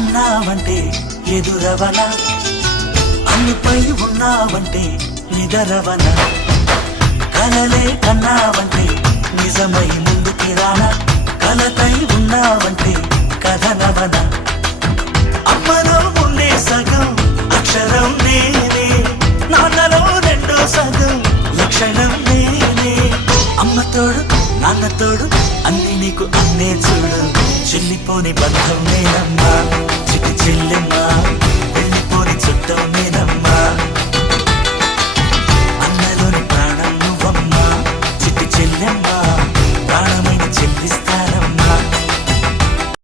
అన్నావంటే ఎదురవన, అన్నిపై ఉన్నావంటే నిదరవన, కలలే కన్నావంటే నిజమై ముందుకి రానా, కలతై ఉన్నావంటే కథనవన. అమ్మలో ఉండే సగం అక్షరం నేనే, నాన్నలో రెండో సగం లక్షణం నేనే. అమ్మ తోడు నాన్న తోడు అన్ని నీకు అన్నే చూడు, చెల్లిపోని బంధం నేనమ్మా, చిటి చెల్లెమ్మా, వెళ్ళిపోని చుట్టం నేనమ్మా.